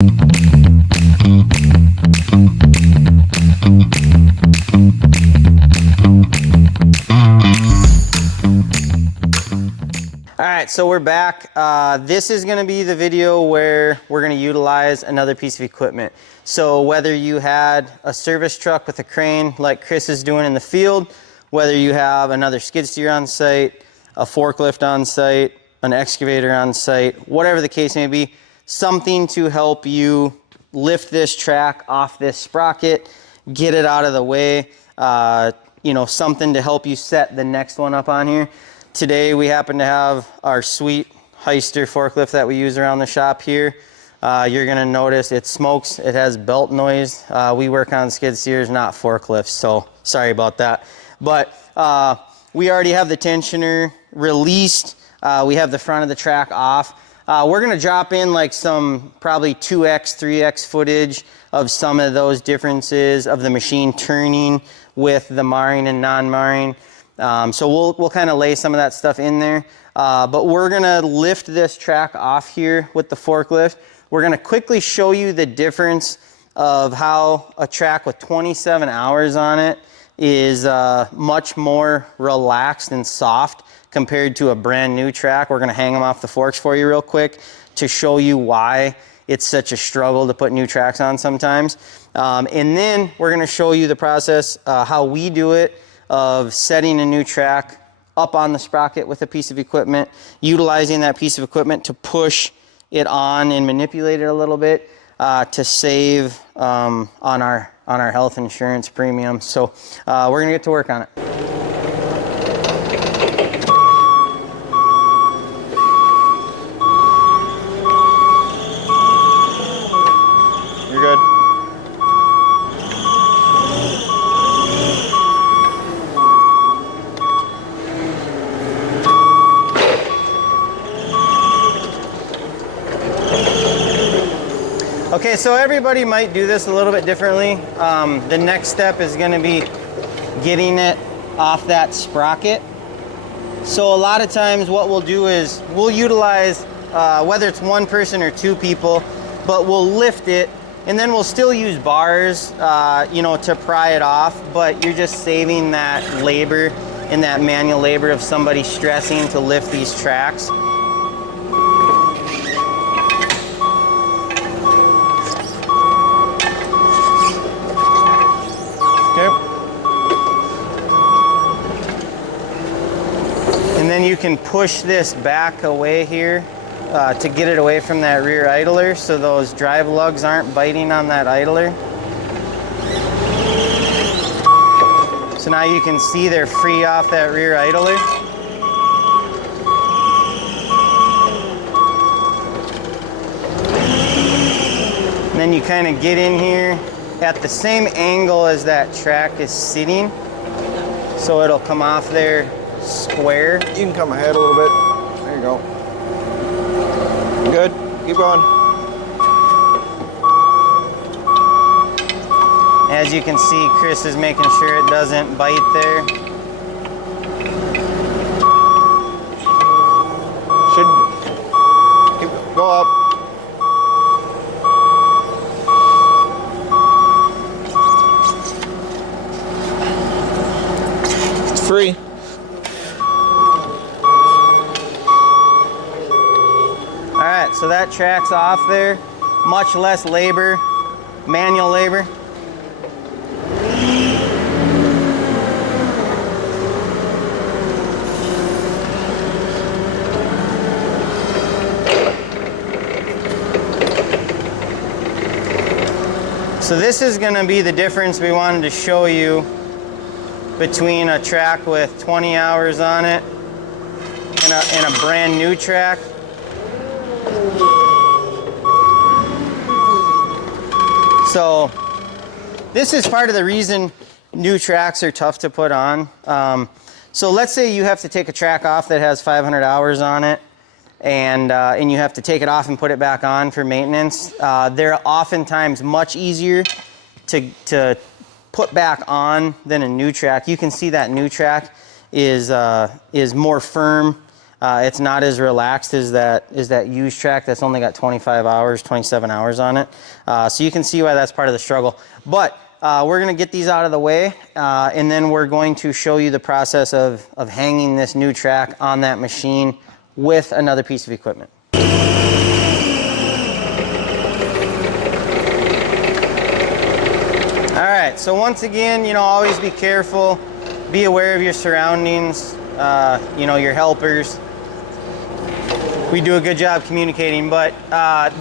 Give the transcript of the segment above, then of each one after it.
Alright, so we're back. This is going to be the video where we're going to utilize another piece of equipment. So whether you had a service truck with a crane like Chris is doing in the field, whether you have another skid steer on site, a forklift on site, an excavator on site, whatever the case may be, something to help you lift this track off this sprocket, get it out of the way, you know, something to help you set the next one up on here. Today we happen to have our sweet Hyster forklift that we use around the shop here. You're going to notice it smokes, it has belt noise. We work on skid steers, not forklifts, so sorry about that. But we already have the tensioner released. We have the front of the track off. We're going to drop in like some probably 2x, 3x footage of some of those differences of the machine turning with the marring and non-marring. So we'll kind of lay some of that stuff in there. But we're going to lift this track off here with the forklift. We're going to quickly show you the difference of how a track with 27 hours on it is much more relaxed and soft compared to a brand new track. We're going to hang them off the forks for you real quick to show you why it's such a struggle to put new tracks on sometimes. And then we're going to show you the process, how we do it, of setting a new track up on the sprocket with a piece of equipment, utilizing that piece of equipment to push it on and manipulate it a little bit to save on our health insurance premium. So we're gonna get to work on it. You're good. Okay, so everybody might do this a little bit differently. The next step is going to be getting it off that sprocket. So a lot of times what we'll do is we'll utilize, whether it's one person or two people, but we'll lift it and then we'll still use bars, you know, to pry it off, but you're just saving that labor and that manual labor of somebody stressing to lift these tracks. And then you can push this back away here to get it away from that rear idler so those drive lugs aren't biting on that idler. So now you can see they're free off that rear idler. And then you kind of get in here at the same angle as that track is sitting, so it'll come off there square. You can come ahead a little bit. There you go. Good. Keep going. As you can see, Chris is making sure it doesn't bite there. Should go up. It's free. Alright, so that track's off there. Much less labor, manual labor. So this is going to be the difference we wanted to show you between a track with 20 hours on it and a brand new track. So this is part of the reason new tracks are tough to put on. So let's say you have to take a track off that has 500 hours on it, and you have to take it off and put it back on for maintenance. They're oftentimes much easier to put back on than a new track. You can see that new track is more firm. It's not as relaxed as that used track that's only got 25 hours, 27 hours on it. So you can see why that's part of the struggle. But we're gonna get these out of the way, and then we're going to show you the process of hanging this new track on that machine with another piece of equipment. All right, so once again, you know, always be careful, be aware of your surroundings, you know, your helpers. We do a good job communicating, but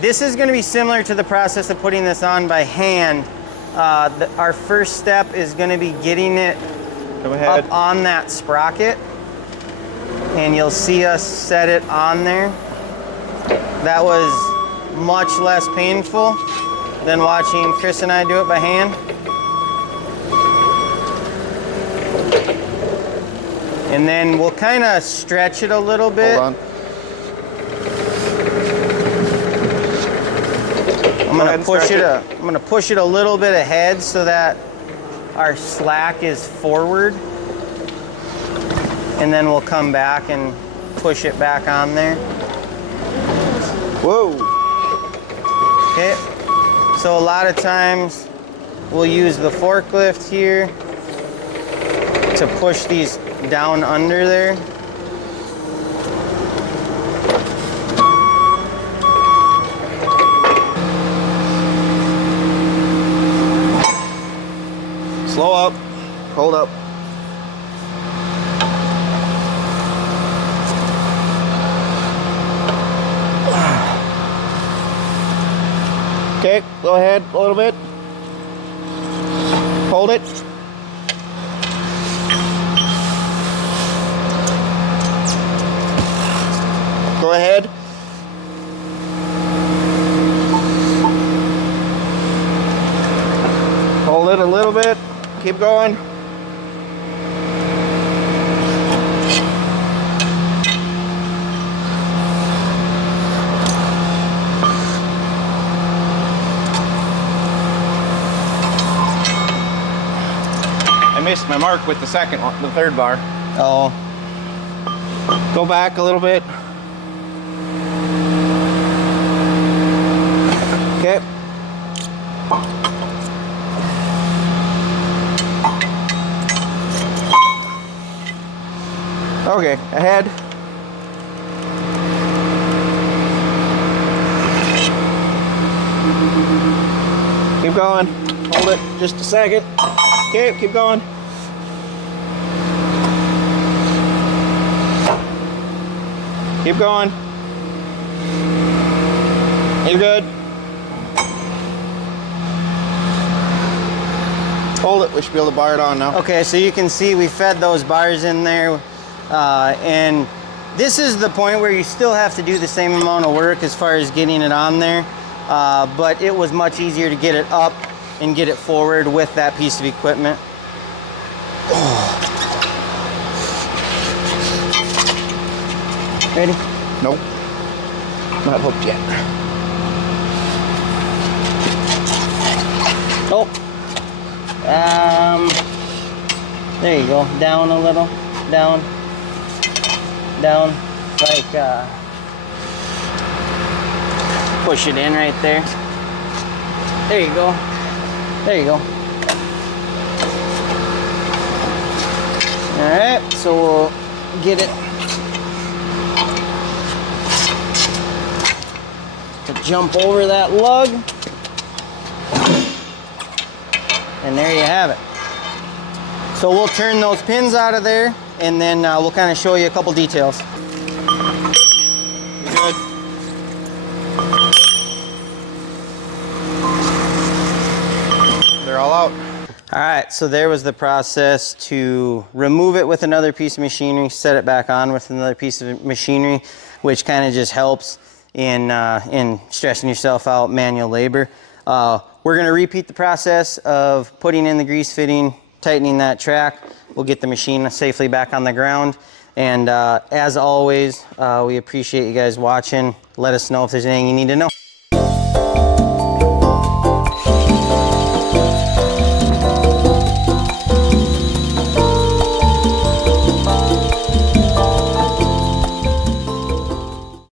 this is gonna be similar to the process of putting this on by hand. Our first step is gonna be getting it up on that sprocket, and you'll see us set it on there. That was much less painful than watching Chris and I do it by hand. And then we'll kind of stretch it a little bit. Hold on. I'm gonna push it a little bit ahead so that our slack is forward. And then we'll come back and push it back on there. Whoa. Okay. So a lot of times we'll use the forklift here to push these down under there. Slow up. Hold up. Okay, go ahead a little bit. Hold it. Go ahead. Hold it a little bit. Keep going. I missed my mark with the second one, the third bar. Oh. Go back a little bit. Okay. Okay, ahead. Keep going. Hold it just a second. Okay, keep going. Keep going. You're good. Hold it. We should be able to bar it on now. Okay, so you can see we fed those bars in there, and this is the point where you still have to do the same amount of work as far as getting it on there, but it was much easier to get it up and get it forward with that piece of equipment. Ready? Nope. Not hooked yet. Oh. There you go. Down a little. Down. Down. Like, push it in right there. There you go. There you go. All right, so we'll get it to jump over that lug. And there you have it. So we'll turn those pins out of there, and then we'll kind of show you a couple details. You good? They're all out. All right, so there was the process to remove it with another piece of machinery, set it back on with another piece of machinery, which kind of just helps in stressing yourself out, manual labor. We're gonna repeat the process of putting in the grease fitting, tightening that track. We'll get the machine safely back on the ground. And as always, we appreciate you guys watching. Let us know if there's anything you need to know.